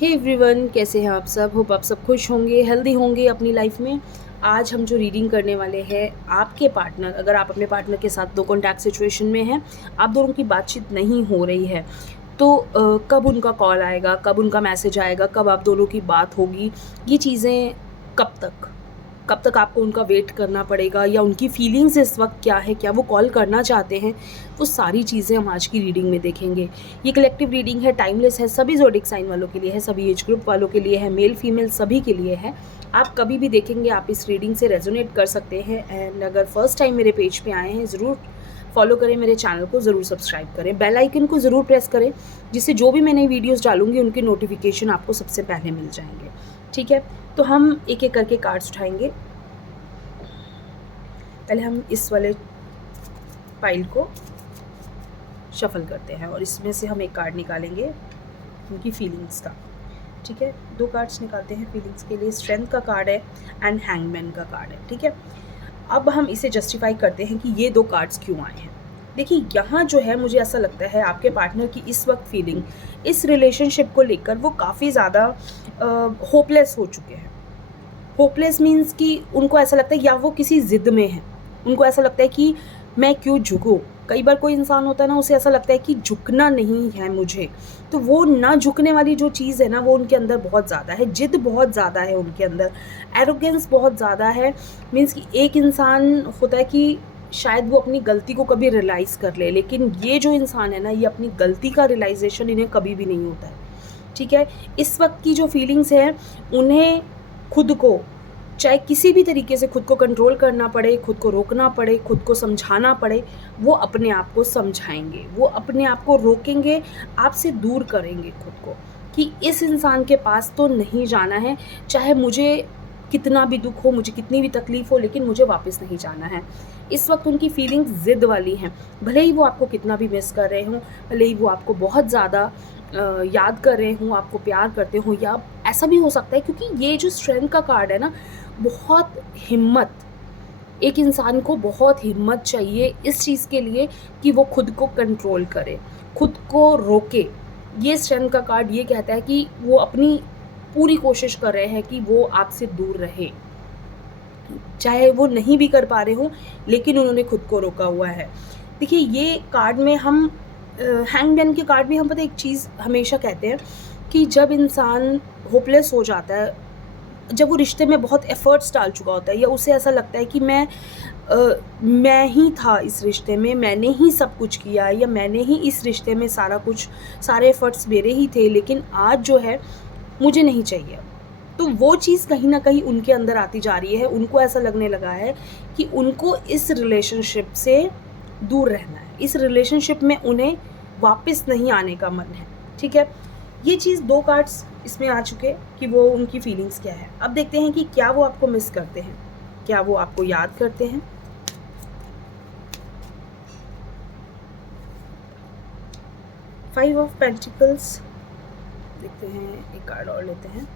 Hey everyone, कैसे हैं आप सब। होप आप सब खुश होंगे, हेल्दी होंगे अपनी लाइफ में। आज हम जो रीडिंग करने वाले हैं, आपके पार्टनर, अगर आप अपने पार्टनर के साथ नो कॉन्टैक्ट सिचुएशन में हैं, आप दोनों की बातचीत नहीं हो रही है, तो कब उनका कॉल आएगा, कब उनका मैसेज आएगा, कब आप दोनों की बात होगी, ये चीज़ें कब तक कब तक आपको उनका वेट करना पड़ेगा, या उनकी फीलिंग्स इस वक्त क्या है, क्या वो कॉल करना चाहते हैं, वो सारी चीज़ें हम आज की रीडिंग में देखेंगे। ये कलेक्टिव रीडिंग है, टाइमलेस है, सभी ज़ोडिक साइन वालों के लिए है, सभी एज ग्रुप वालों के लिए है, मेल फीमेल सभी के लिए है। आप कभी भी देखेंगे, आप इस रीडिंग से रेजोनेट कर सकते हैं। एंड अगर फर्स्ट टाइम मेरे पेज पे आए हैं, ज़रूर फॉलो करें, मेरे चैनल को ज़रूर सब्सक्राइब करें, बेल आइकन को ज़रूर प्रेस करें, जिससे जो भी मैं नई वीडियोस डालूंगी उनके नोटिफिकेशन आपको सबसे पहले मिल जाएंगे। ठीक है, तो हम एक एक करके कार्ड्स उठाएंगे। पहले हम इस वाले फाइल को शफल करते हैं और इसमें से हम एक कार्ड निकालेंगे उनकी फीलिंग्स का। ठीक है, दो कार्ड्स निकालते हैं फीलिंग्स के लिए। स्ट्रेंथ का कार्ड है एंड हैंगमैन का कार्ड है। ठीक है, अब हम इसे जस्टिफाई करते हैं कि ये दो कार्ड्स क्यों आए हैं। देखिए, यहाँ जो है मुझे ऐसा लगता है आपके पार्टनर की इस वक्त फीलिंग इस रिलेशनशिप को लेकर वो काफ़ी ज़्यादा होपलेस हो चुके हैं। होपलेस मीन्स कि उनको ऐसा लगता है, या वो किसी ज़िद में है, उनको ऐसा लगता है कि मैं क्यों झुकूं। कई बार कोई इंसान होता है ना, उसे ऐसा लगता है कि झुकना नहीं है मुझे, तो वो ना झुकने वाली जो चीज़ है ना, वो उनके अंदर बहुत ज़्यादा है। जिद बहुत ज़्यादा है उनके अंदर, एरोगेंस बहुत ज़्यादा है। मीन्स कि एक इंसान होता है कि शायद वो अपनी गलती को कभी रियलाइज़ कर ले, लेकिन ये जो इंसान है ना, ये अपनी गलती का रियलाइजेशन इन्हें कभी भी नहीं होता है। ठीक है, इस वक्त की जो फीलिंग्स हैं, उन्हें खुद को चाहे किसी भी तरीके से खुद को कंट्रोल करना पड़े, खुद को रोकना पड़े, खुद को समझाना पड़े, वो अपने आप को समझाएंगे, वो अपने आप को रोकेंगे, आपसे दूर करेंगे खुद को, कि इस इंसान के पास तो नहीं जाना है, चाहे मुझे कितना भी दुख हो, मुझे कितनी भी तकलीफ हो, लेकिन मुझे वापस नहीं जाना है। इस वक्त उनकी फीलिंग्स ज़िद वाली हैं। भले ही वो आपको कितना भी मिस कर रहे हों, भले ही वो आपको बहुत ज़्यादा याद कर रहे हों, आपको प्यार करते हों, या ऐसा भी हो सकता है क्योंकि ये जो स्ट्रेंथ का कार्ड है ना, बहुत हिम्मत, एक इंसान को बहुत हिम्मत चाहिए इस चीज़ के लिए कि वो खुद को कंट्रोल करे, खुद को रोके। ये स्ट्रेंथ का कार्ड ये कहता है कि वो अपनी पूरी कोशिश कर रहे हैं कि वो आपसे दूर रहे, चाहे वो नहीं भी कर पा रहे हों, लेकिन उन्होंने खुद को रोका हुआ है। देखिए, ये कार्ड में हम हैंगमैन के कार्ड में हम पता है एक चीज़ हमेशा कहते हैं कि जब इंसान होपलेस हो जाता है, जब वो रिश्ते में बहुत एफ़र्ट्स डाल चुका होता है, या उसे ऐसा लगता है कि मैं ही था इस रिश्ते में, मैंने ही सब कुछ किया, या मैंने ही इस रिश्ते में सारा कुछ, सारे एफ़र्ट्स मेरे ही थे, लेकिन आज जो है मुझे नहीं चाहिए। तो वो चीज़ कहीं न कहीं उनके अंदर आती जा रही है। उनको ऐसा लगने लगा है कि उनको इस रिलेशनशिप से दूर रहना है, इस रिलेशनशिप में उन्हें वापस नहीं आने का मन है। ठीक है, ये चीज़ दो कार्ड्स इसमें आ चुके कि वो उनकी फीलिंग्स क्या है। अब देखते हैं कि क्या वो आपको मिस करते हैं, क्या वो आपको याद करते हैं। फाइव ऑफ पेंटिकल्स देखते हैं, एक कार्ड और लेते हैं।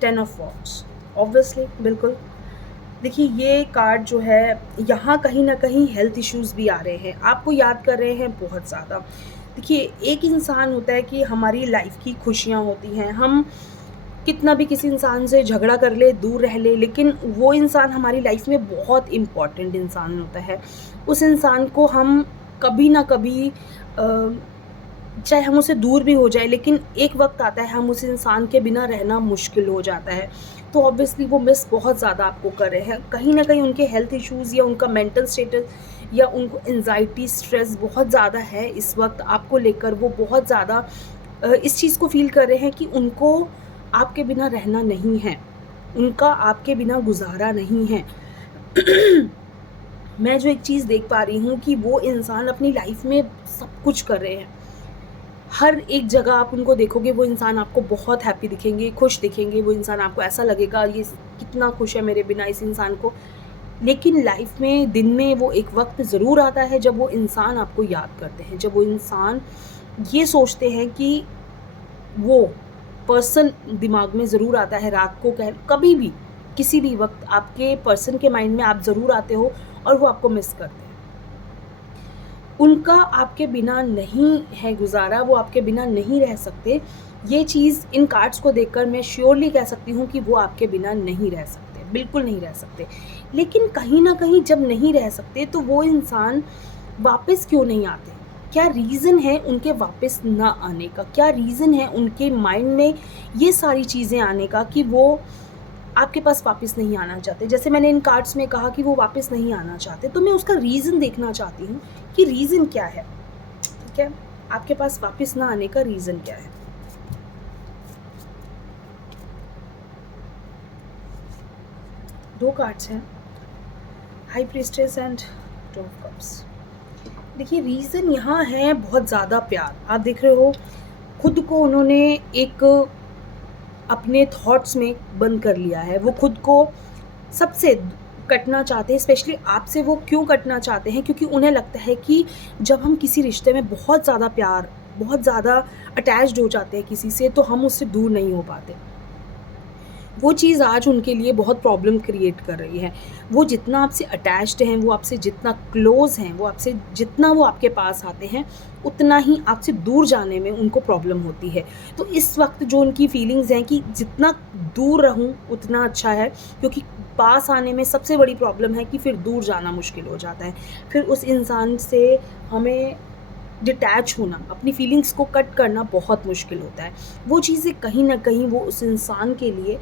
टेन ऑफ वॉन्ड्स, ऑब्वियसली, बिल्कुल। देखिए, ये कार्ड जो है, यहाँ कहीं ना कहीं हेल्थ इश्यूज़ भी आ रहे हैं, आपको याद कर रहे हैं बहुत ज़्यादा। देखिए, एक इंसान होता है कि हमारी लाइफ की खुशियाँ होती हैं, हम कितना भी किसी इंसान से झगड़ा कर ले, दूर रह ले, लेकिन वो इंसान हमारी लाइफ में बहुत इम्पॉर्टेंट इंसान होता है। उस इंसान को हम कभी ना कभी चाहे हम उससे दूर भी हो जाए, लेकिन एक वक्त आता है हम उस इंसान के बिना रहना मुश्किल हो जाता है। तो ऑब्वियसली वो मिस बहुत ज़्यादा आपको कर रहे हैं। कहीं ना कहीं उनके हेल्थ इश्यूज़, या उनका मेंटल स्टेटस, या उनको एंजाइटी, स्ट्रेस बहुत ज़्यादा है इस वक्त आपको लेकर। वो बहुत ज़्यादा इस चीज़ को फील कर रहे हैं कि उनको आपके बिना रहना नहीं है, उनका आपके बिना गुजारा नहीं है। मैं जो एक चीज़ देख पा रही हूँ कि वो इंसान अपनी लाइफ में सब कुछ कर रहे हैं। हर एक जगह आप उनको देखोगे, वो इंसान आपको बहुत हैप्पी दिखेंगे, खुश दिखेंगे। वो इंसान आपको ऐसा लगेगा ये कितना खुश है मेरे बिना इस इंसान को। लेकिन लाइफ में दिन में वो एक वक्त ज़रूर आता है जब वो इंसान आपको याद करते हैं, जब वो इंसान ये सोचते हैं कि वो पर्सन दिमाग में ज़रूर आता है। रात को कभी भी किसी भी वक्त आपके पर्सन के माइंड में आप ज़रूर आते हो, और वो आपको मिस करते हैं। उनका आपके बिना नहीं है गुज़ारा, वो आपके बिना नहीं रह सकते। ये चीज़ इन कार्ड्स को देखकर मैं श्योरली कह सकती हूँ कि वो आपके बिना नहीं रह सकते, बिल्कुल नहीं रह सकते। लेकिन कहीं न कहीं जब नहीं रह सकते तो वो इंसान वापस क्यों नहीं आते? क्या रीज़न है उनके वापस ना आने का? क्या रीज़न है उनके माइंड में ये सारी चीज़ें आने का कि वो आपके पास वापस नहीं आना चाहते? जैसे मैंने इन कार्ड्स में कहा कि वो वापस नहीं आना चाहते, तो मैं उसका रीज़न देखना चाहती हूँ कि रीज़न क्या है? ठीक है? आपके पास वापस ना आने का रीज़न क्या है? दो कार्ड्स हैं, high priestess and two of cups. देखिए रीज़न यहाँ है बहुत ज़्यादा प्यार। आप देख रहे हो खुद को उन्होंने एक अपने थॉट्स में बंद कर लिया है। वो खुद को सबसे कटना चाहते हैं, स्पेशली आपसे। वो क्यों कटना चाहते हैं? क्योंकि उन्हें लगता है कि जब हम किसी रिश्ते में बहुत ज़्यादा प्यार, बहुत ज़्यादा अटैच्ड हो जाते हैं किसी से, तो हम उससे दूर नहीं हो पाते। वो चीज़ आज उनके लिए बहुत प्रॉब्लम क्रिएट कर रही है। वो जितना आपसे अटैच्ड हैं, वो आपसे जितना क्लोज़ हैं, वो आपसे जितना वो आपके पास आते हैं, उतना ही आपसे दूर जाने में उनको प्रॉब्लम होती है। तो इस वक़्त जो उनकी फीलिंग्स हैं कि जितना दूर रहूँ उतना अच्छा है, क्योंकि पास आने में सबसे बड़ी प्रॉब्लम है कि फिर दूर जाना मुश्किल हो जाता है। फिर उस इंसान से हमें डिटैच होना, अपनी फीलिंग्स को कट करना बहुत मुश्किल होता है। वो चीज़ें कहीं न कहीं वो उस इंसान के लिए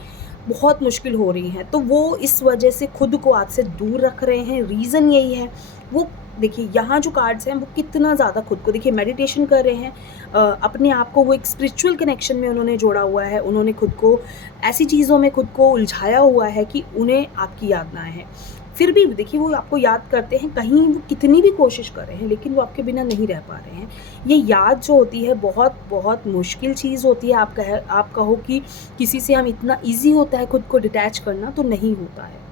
बहुत मुश्किल हो रही हैं, तो वो इस वजह से खुद को आपसे दूर रख रहे हैं। रीज़न यही है। वो देखिए यहाँ जो कार्ड्स हैं वो कितना ज़्यादा खुद को देखिए मेडिटेशन कर रहे हैं। अपने आप को वो एक स्पिरिचुअल कनेक्शन में उन्होंने जोड़ा हुआ है। उन्होंने खुद को ऐसी चीज़ों में खुद को उलझाया हुआ है कि उन्हें आपकी याद ना आए। फिर भी देखिए वो आपको याद करते हैं, कहीं वो कितनी भी कोशिश कर रहे हैं लेकिन वो आपके बिना नहीं रह पा रहे हैं। ये याद जो होती है बहुत बहुत मुश्किल चीज़ होती है। आप कहो कि किसी से हम इतना ईज़ी होता है खुद को डिटैच करना, तो नहीं होता है।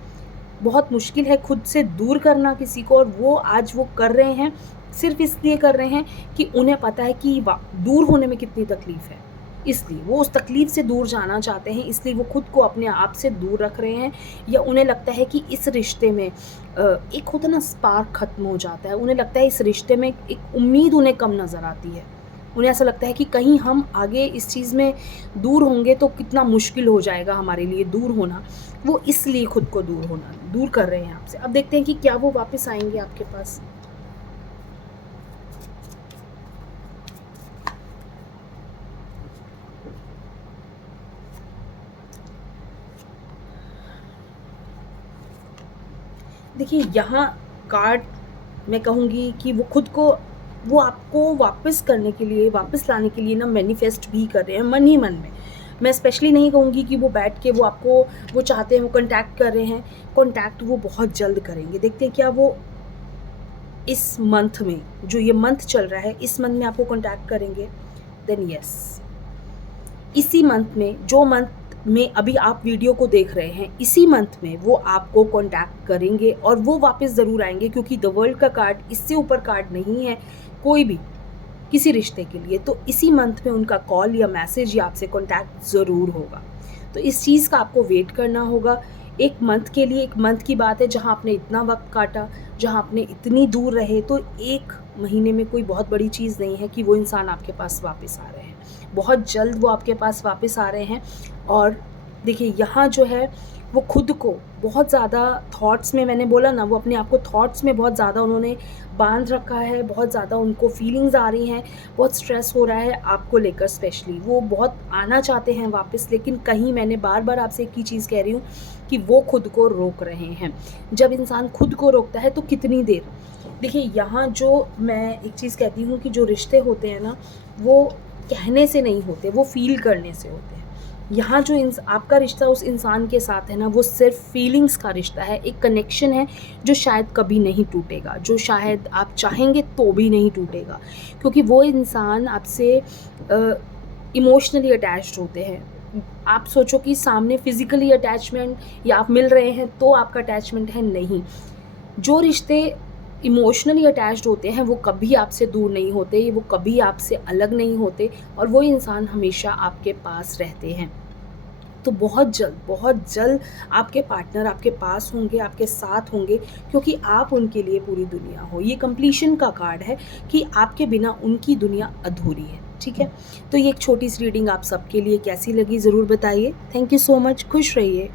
बहुत मुश्किल है खुद से दूर करना किसी को, और वो आज वो कर रहे हैं, सिर्फ़ इसलिए कर रहे हैं कि उन्हें पता है कि दूर होने में कितनी तकलीफ़ है। इसलिए वो उस तकलीफ़ से दूर जाना चाहते हैं, इसलिए वो खुद को अपने आप से दूर रख रहे हैं। या उन्हें लगता है कि इस रिश्ते में एक होता है ना स्पार्क ख़त्म हो जाता है। उन्हें लगता है इस रिश्ते में एक उम्मीद उन्हें कम नज़र आती है। उन्हें ऐसा लगता है कि कहीं हम आगे इस चीज़ में दूर होंगे तो कितना मुश्किल हो जाएगा हमारे लिए दूर होना। वो इसलिए खुद को दूर कर रहे हैं आपसे। अब देखते हैं कि क्या वो वापस आएँगे आपके पास। देखिए यहाँ कार्ड मैं कहूँगी कि वो आपको वापस करने के लिए, वापस लाने के लिए ना मैनिफेस्ट भी कर रहे हैं मन ही मन में। मैं स्पेशली नहीं कहूँगी कि वो बैठ के वो चाहते हैं, वो कॉन्टैक्ट कर रहे हैं। कॉन्टैक्ट वो बहुत जल्द करेंगे। देखते हैं क्या वो इस मंथ में, जो ये मंथ चल रहा है, इस मंथ में आपको कॉन्टैक्ट करेंगे। देन यस, इसी मंथ में, जो मंथ में अभी आप वीडियो को देख रहे हैं, इसी मंथ में वो आपको कॉन्टैक्ट करेंगे और वो वापस ज़रूर आएंगे, क्योंकि द वर्ल्ड का कार्ड, इससे ऊपर कार्ड नहीं है कोई भी किसी रिश्ते के लिए। तो इसी मंथ में उनका कॉल या मैसेज या आपसे कॉन्टैक्ट ज़रूर होगा। तो इस चीज़ का आपको वेट करना होगा। एक मंथ के लिए, एक मंथ की बात है जहाँ आपने इतना वक्त काटा, जहाँ आपने इतनी दूर रहे, तो एक महीने में कोई बहुत बड़ी चीज़ नहीं है कि वो इंसान आपके पास वापस आ रहे हैं। बहुत जल्द वो आपके पास वापस आ रहे हैं। और देखिए यहाँ जो है वो खुद को बहुत ज़्यादा थॉट्स में, मैंने बोला ना, वो अपने आप को थॉट्स में बहुत ज़्यादा उन्होंने बांध रखा है। बहुत ज़्यादा उनको फीलिंग्स आ रही हैं, बहुत स्ट्रेस हो रहा है आपको लेकर। स्पेशली वो बहुत आना चाहते हैं वापस, लेकिन कहीं, मैंने बार बार आपसे एक ही चीज़ कह रही हूँ कि वो खुद को रोक रहे हैं। जब इंसान खुद को रोकता है तो कितनी देर। देखिए यहाँ जो मैं एक चीज़ कहती हूँ कि जो रिश्ते होते हैं ना, वो कहने से नहीं होते, वो फ़ील करने से होते हैं। यहाँ जो आपका रिश्ता उस इंसान के साथ है ना, वो सिर्फ फीलिंग्स का रिश्ता है, एक कनेक्शन है जो शायद कभी नहीं टूटेगा, जो शायद आप चाहेंगे तो भी नहीं टूटेगा, क्योंकि वो इंसान आपसे इमोशनली अटैच्ड होते हैं। आप सोचो कि सामने फिज़िकली अटैचमेंट या आप मिल रहे हैं तो आपका अटैचमेंट है, नहीं। जो रिश्ते इमोशनली अटैच्ड होते हैं वो कभी आपसे दूर नहीं होते, वो कभी आपसे अलग नहीं होते, और वो इंसान हमेशा आपके पास रहते हैं। तो बहुत जल्द आपके पार्टनर आपके पास होंगे, आपके साथ होंगे, क्योंकि आप उनके लिए पूरी दुनिया हो। ये कंप्लीशन का कार्ड है कि आपके बिना उनकी दुनिया अधूरी है, ठीक है। तो ये एक छोटी सी रीडिंग आप सबके लिए कैसी लगी ज़रूर बताइए। थैंक यू सो मच, खुश रहिए।